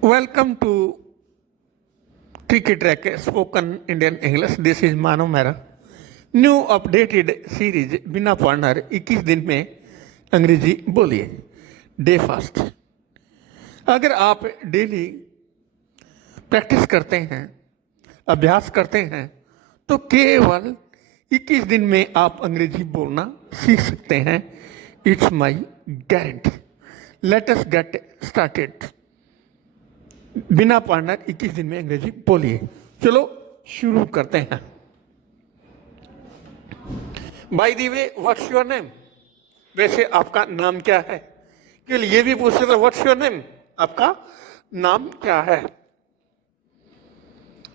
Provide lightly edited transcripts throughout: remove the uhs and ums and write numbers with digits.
Welcome to Tricky Track Spoken Indian English. This is Manav Mehra. New updated series बिना partner 21 दिन में अंग्रेजी बोलिए. Day fast. अगर आप डेली प्रैक्टिस करते हैं, अभ्यास करते हैं, तो केवल 21 दिन में आप अंग्रेजी बोलना सीख सकते हैं. It's my guarantee. Let us get started. बिना पार्टनर 21 दिन में अंग्रेजी बोलिए. चलो शुरू करते हैं. By the way, what's your name? वैसे आपका नाम क्या है? केवल ये भी पूछ सकते, व्हाट्स योर नेम? आपका नाम क्या है?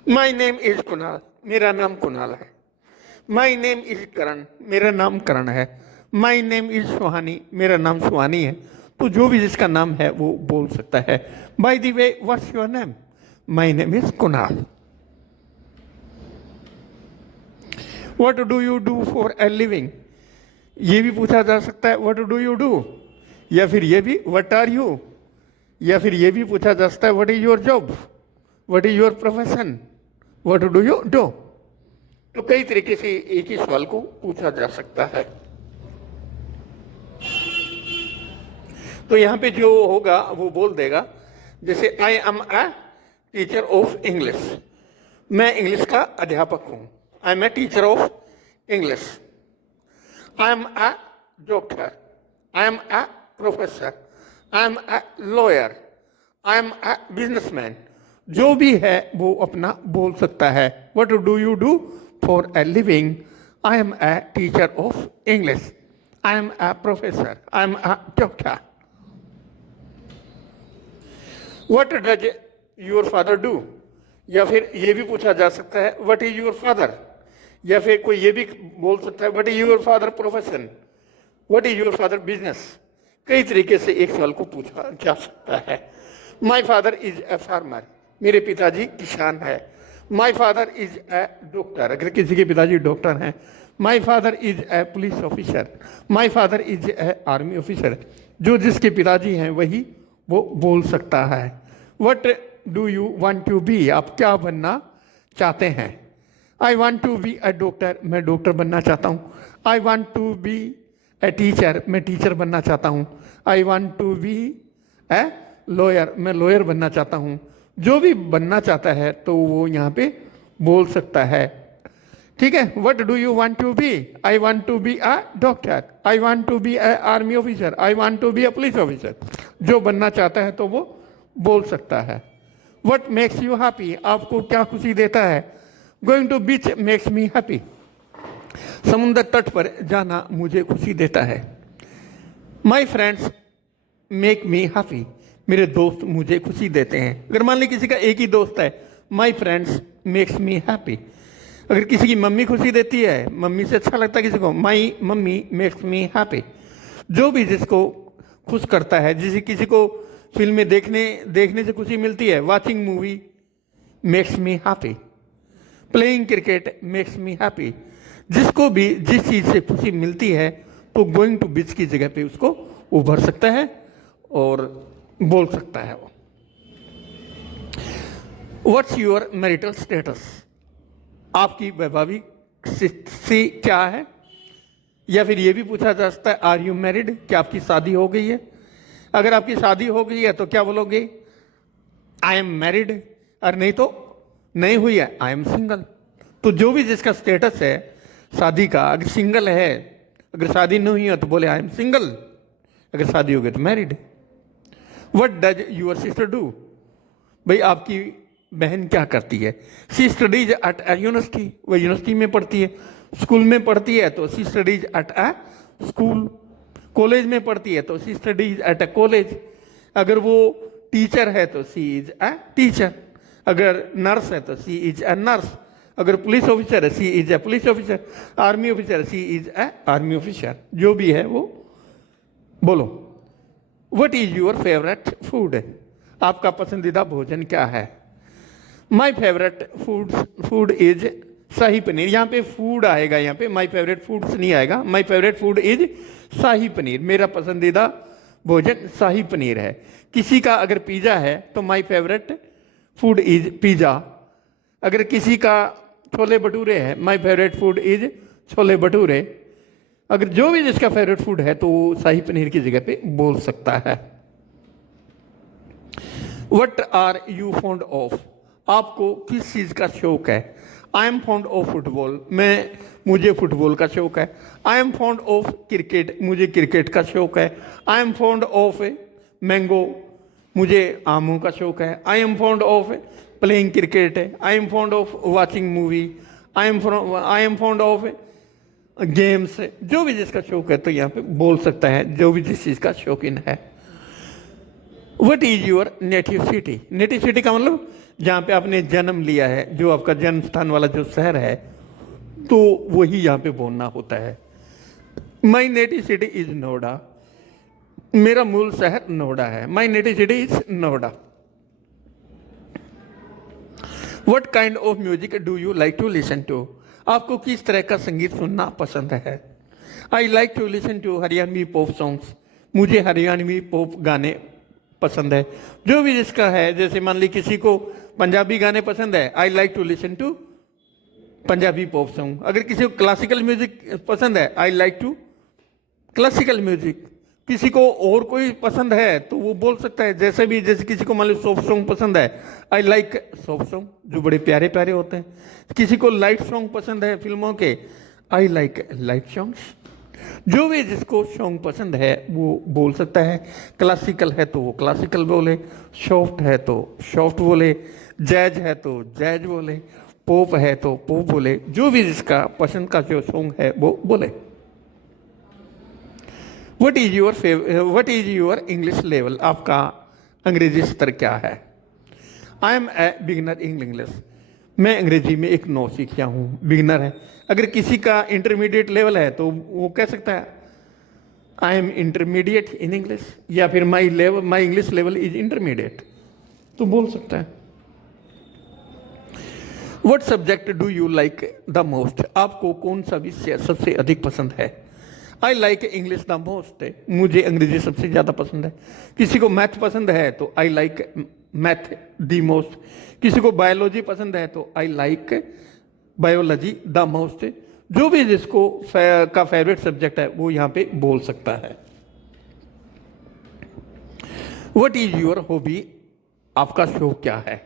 My name is Kunal. मेरा नाम कुणाल है. माई नेम इज करण. मेरा नाम करण है. माई नेम इज सुहानी. मेरा नाम सुहानी है. तो जो भी जिसका नाम है वो बोल सकता है. By the way, what's your name? My name is Kunal. What do you do for a living? ये भी पूछा जा सकता है, व्हाट डू यू डू. या फिर ये भी, व्हाट आर यू. या फिर ये भी पूछा जा सकता है, what is your job, what is your profession, what do you do. तो कई तरीके से एक ही सवाल को पूछा जा सकता है. तो यहां पे जो होगा वो बोल देगा, जैसे I am a teacher of English. मैं इंग्लिश का अध्यापक हूं. I am a teacher of English. I am a doctor. I am a professor. I am a lawyer. I am a businessman. जो भी है वो अपना बोल सकता है. What do you do for a living? I am a teacher of English. I am a professor. I am a doctor. What does your father do? या फिर ये भी पूछा जा सकता है, वट इज योर फादर. या फिर कोई ये भी बोल सकता है, what is your father profession, what is your father business. कई तरीके से एक सवाल को पूछा जा सकता है. My father is a farmer. मेरे पिताजी किसान है. My father is a doctor. अगर किसी के पिताजी डॉक्टर हैं. My father is a police officer. My father is a army officer. जो जिसके पिताजी हैं वही वो बोल सकता है. What do you want to be? आप क्या बनना चाहते हैं? I want to be a doctor. मैं डॉक्टर बनना चाहता हूँ. I want to be a teacher. मैं टीचर बनना चाहता हूँ. I want to be a lawyer. मैं लॉयर बनना चाहता हूँ. जो भी बनना चाहता है तो वो यहाँ पे बोल सकता है. ठीक है. What do you want to be? I want to be a doctor. I want to be a army officer. I want to be a police officer. जो बनना चाहता है तो वो बोल सकता है. What makes you happy? आपको क्या खुशी देता है? Going to beach makes me happy. समुद्र तट पर जाना मुझे खुशी देता है. My friends make me happy. मेरे दोस्त मुझे खुशी देते हैं. अगर मान ली किसी का एक ही दोस्त है, my friends makes me happy. अगर किसी की मम्मी खुशी देती है, मम्मी से अच्छा लगता है किसी को, माई मम्मी मेक्स मी हैप्पी. जो भी जिसको खुश करता है, जिसे किसी को फिल्में देखने से खुशी मिलती है, watching movie makes me happy. Playing cricket makes me happy. जिसको भी जिस चीज़ से खुशी मिलती है तो गोइंग टू बीच की जगह पे उसको उभर सकता है और बोल सकता है. What's your marital status? आपकी वैवाहिक स्थिति क्या है? या फिर ये भी पूछा जा सकता है, आर यू मैरिड? क्या आपकी शादी हो गई है? अगर आपकी शादी हो गई है तो क्या बोलोगे? I am married. और नहीं तो नहीं हुई है, आई एम सिंगल. तो जो भी जिसका स्टेटस है शादी का, अगर सिंगल है, अगर शादी नहीं हुई है तो बोले आई एम सिंगल. अगर शादी हो गई तो married. What does your sister do? भाई आपकी बहन क्या करती है? She studies at a university. वह यूनिवर्सिटी में पढ़ती है. स्कूल में पढ़ती है तो she studies at a school. College में पढ़ती है तो she studies at a college. अगर वो टीचर है तो सी इज ए टीचर. अगर नर्स है तो सी इज ए नर्स. अगर पुलिस ऑफिसर है, she is a police officer. Army officer, she is a army officer. जो भी है वो बोलो. What is your favourite food? आपका पसंदीदा भोजन क्या है? My favourite food is shahi paneer. यहाँ पे फूड आएगा, यहाँ पे माई फेवरेट फूड्स नहीं आएगा. माई favourite food is shahi paneer. मेरा पसंदीदा भोजन शाही पनीर है। किसी का अगर पिज़्ज़ा है तो my favourite food is pizza. अगर किसी का छोले भटूरे है, my favourite food is chole bhature. अगर जो भी जिसका फेवरेट फूड है तो वो शाही पनीर की जगह पे बोल सकता है। What are you fond of, आपको किस चीज़ का शौक है। I am fond of football, मुझे फुटबॉल का शौक है। I am fond of cricket, मुझे क्रिकेट का शौक है। I am fond of mango, मुझे आमों का शौक है। I am fond of playing cricket है। I am fond of watching movie. I am fond of games. जो भी जिसका शौक है तो यहाँ पे बोल सकता है, जो भी जिस चीज़ का शौकीन है। What is your native city, native city का मतलब जहाँ पे आपने जन्म लिया है, जो आपका जन्म स्थान वाला जो शहर है, तो वही यहाँ पे बोलना होता है। My native city is Noida, मेरा मूल शहर नोएडा है। My native city is Noida. What kind of music do you like to listen to, आपको किस तरह का संगीत सुनना पसंद है। I like to listen to Haryanvi pop songs, मुझे हरियाणवी पॉप गाने पसंद है। जो भी जिसका है, जैसे मान ली किसी को पंजाबी गाने पसंद है, I like to listen to Punjabi pop song. अगर किसी को क्लासिकल म्यूजिक पसंद है, I like to classical music. किसी को और कोई पसंद है तो वो बोल सकता है, जैसे किसी को मान लो सॉफ्ट सॉन्ग पसंद है, आई लाइक सॉफ्ट सॉन्ग, जो बड़े प्यारे प्यारे होते हैं। किसी को लाइट सॉन्ग पसंद है फिल्मों के, आई लाइक लाइट सॉन्ग्स। जो भी जिसको सॉन्ग पसंद है वो बोल सकता है। क्लासिकल है तो वो क्लासिकल बोले, सॉफ्ट है तो सॉफ्ट बोले, जैज है तो जैज बोले, पॉप है तो पॉप बोले। जो भी जिसका पसंद का जो सॉन्ग है वो बोले। What is your English level, आपका अंग्रेजी स्तर क्या है। I am a beginner in English, मैं अंग्रेजी में एक 9 सीखा हूँ, बिगिनर है। अगर किसी का इंटरमीडिएट लेवल है तो वो कह सकता है I M intermediate in English, या फिर my English level is intermediate, तो बोल सकता है। What subject do you like the most, आपको कौन सा विषय सबसे अधिक पसंद है। I like English the most, मुझे अंग्रेजी सबसे ज़्यादा पसंद है। किसी को मैथ पसंद है तो I like math the most. किसी को बायोलॉजी पसंद है तो I like biology the most. जो भी जिसको का फेवरेट सब्जेक्ट है वो यहाँ पे बोल सकता है। वट इज योर हॉबी, आपका शौक क्या है।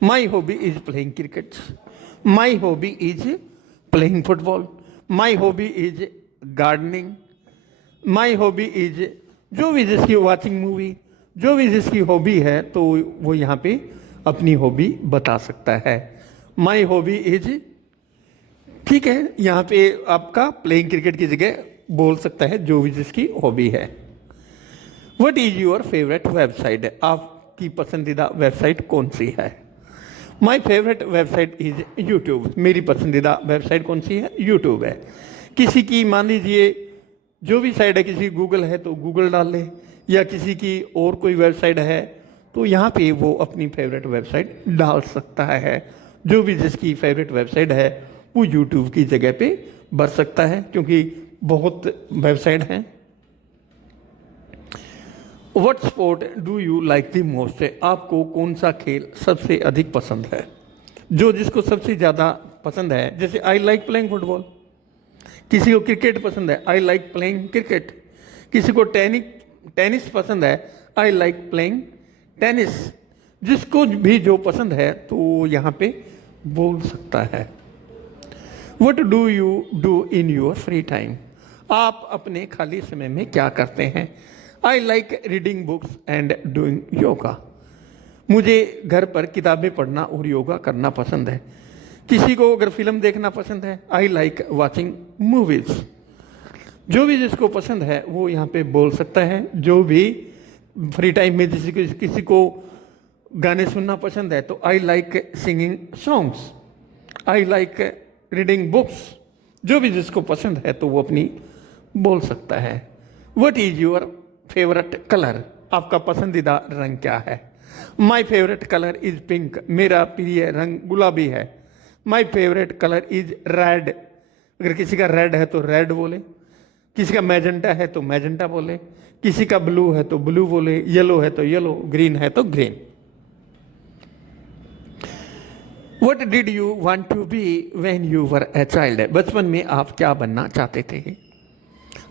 My hobby is playing cricket, my hobby is playing football, my hobby is gardening, my hobby is, जो भी जिसकी वॉचिंग मूवी, जो भी जिसकी हॉबी है तो वो यहाँ पे अपनी हॉबी बता सकता है। माई हॉबी इज, ठीक है, यहाँ पे आपका प्लेइंग क्रिकेट की जगह बोल सकता है जो भी जिसकी हॉबी है। What is your favourite website, आपकी पसंदीदा वेबसाइट कौन सी है। My favourite website is YouTube, मेरी पसंदीदा वेबसाइट कौन सी है, यूट्यूब है। किसी की मान लीजिए जो भी साइट है, किसी गूगल है तो गूगल डाल ले, या किसी की और कोई वेबसाइट है तो यहाँ पे वो अपनी फेवरेट वेबसाइट डाल सकता है। जो भी जिसकी फेवरेट वेबसाइट है वो यूट्यूब की जगह पे भर सकता है, क्योंकि बहुत वेबसाइट हैं। What sport do you like the most, आपको कौन सा खेल सबसे अधिक पसंद है। जो जिसको सबसे ज़्यादा पसंद है, जैसे आई लाइक प्लेइंग फुटबॉल, किसी को क्रिकेट पसंद है, आई लाइक प्लेइंग क्रिकेट। किसी को टेनिस पसंद है, आई लाइक प्लेइंग टेनिस। जिसको भी जो पसंद है तो यहाँ पे बोल सकता है। What do you do in your free time, आप अपने खाली समय में क्या करते हैं। I like reading books and doing yoga, मुझे घर पर किताबें पढ़ना और योगा करना पसंद है। किसी को अगर फिल्म देखना पसंद है, आई लाइक वॉचिंग मूवीज। जो भी जिसको पसंद है वो यहाँ पे बोल सकता है। जो भी फ्री टाइम में किसी को गाने सुनना पसंद है तो I like singing songs, I like reading books. जो भी जिसको पसंद है तो वो अपनी बोल सकता है। What is your favourite colour, आपका पसंदीदा रंग क्या है। My favourite colour is pink, मेरा प्रिय रंग गुलाबी है। My favourite colour is red, अगर किसी का रेड है तो रेड बोले, किसी का मैजेंटा है तो मैजेंटा बोले, किसी का ब्लू है तो ब्लू बोले, येलो है तो येलो, ग्रीन है तो green. What did you want to be when you were a child? बचपन में आप क्या बनना चाहते थे?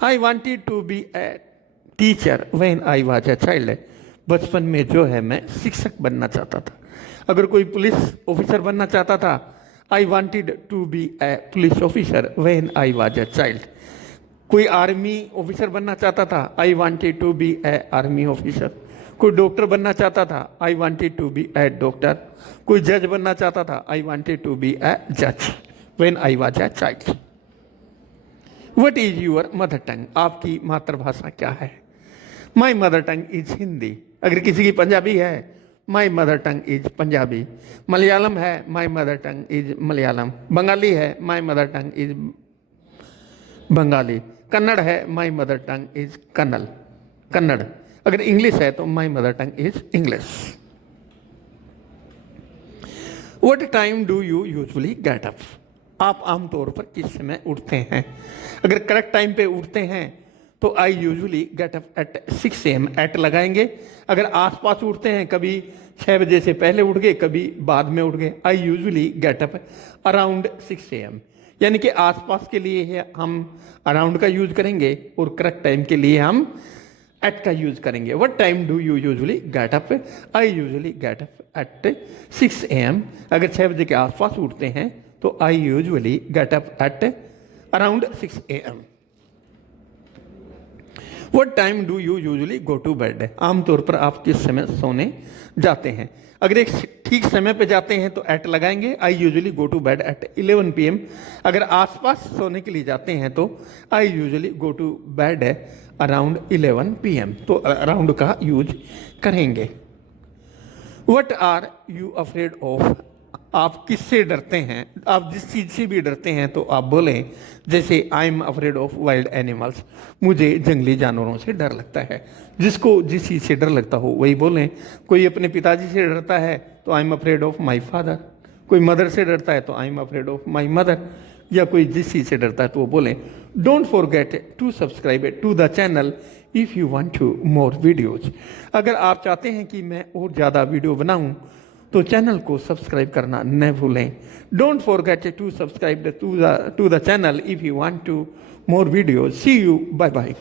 I wanted to be a teacher when I was a child. बचपन में जो है मैं शिक्षक बनना चाहता था। अगर कोई पुलिस ऑफिसर बनना चाहता था, I wanted to be a police officer when I was a child. कोई आर्मी ऑफिसर बनना चाहता था, I wanted to be a army officer. कोई डॉक्टर बनना चाहता था, I wanted to be a doctor. कोई जज बनना चाहता था, I wanted to be a judge when I was a child. What is your mother tongue? आपकी मातृभाषा क्या है? My mother tongue is Hindi. अगर किसी की पंजाबी है, My mother tongue is Punjabi. Malayalam है, My mother tongue is Malayalam. Bengali है, My mother tongue is Bengali. Kannada है, My mother tongue is Kannada. अगर इंग्लिश है तो My mother tongue is English. What time do you usually get up? आप आमतौर पर किस समय उठते हैं? अगर करेक्ट टाइम पे उठते हैं तो I usually get up at 6 AM। Eight लगाएंगे। अगर आसपास उठते हैं, कभी 6 बजे से पहले उठ गए, कभी बाद में उठ गए, I usually get up around 6 AM। यानी कि आसपास के लिए हम अराउंड का यूज करेंगे और करेक्ट टाइम के लिए हम एट का यूज करेंगे। What time do you usually get up? I usually get up eight 6 AM। अगर 6 बजे के आसपास उठते हैं तो I usually get up at around 6 AM। What time do you usually go to bed? आमतौर पर आप किस समय सोने जाते हैं? अगर एक ठीक समय पे जाते हैं तो एट लगाएंगे। I usually go to bed at 11 PM। अगर आसपास सोने के लिए जाते हैं तो I usually go to bed around 11 PM। तो अराउंड का यूज करेंगे। What are you afraid of? आप किससे डरते हैं? आप जिस चीज़ से भी डरते हैं तो आप बोलें, जैसे I am afraid of wild animals, मुझे जंगली जानवरों से डर लगता है। जिसको जिस चीज़ से डर लगता हो वही बोलें। कोई अपने पिताजी से डरता है तो I am afraid of my father. कोई मदर से डरता है तो I am afraid of my mother. या कोई जिस चीज़ से डरता है तो वो बोलें। Don't forget to subscribe to the channel if you want to more videos. अगर आप चाहते हैं कि मैं और ज़्यादा वीडियो बनाऊं तो चैनल को सब्सक्राइब करना न भूलें। Don't forget to subscribe to the channel if you want to more videos. See you, bye bye.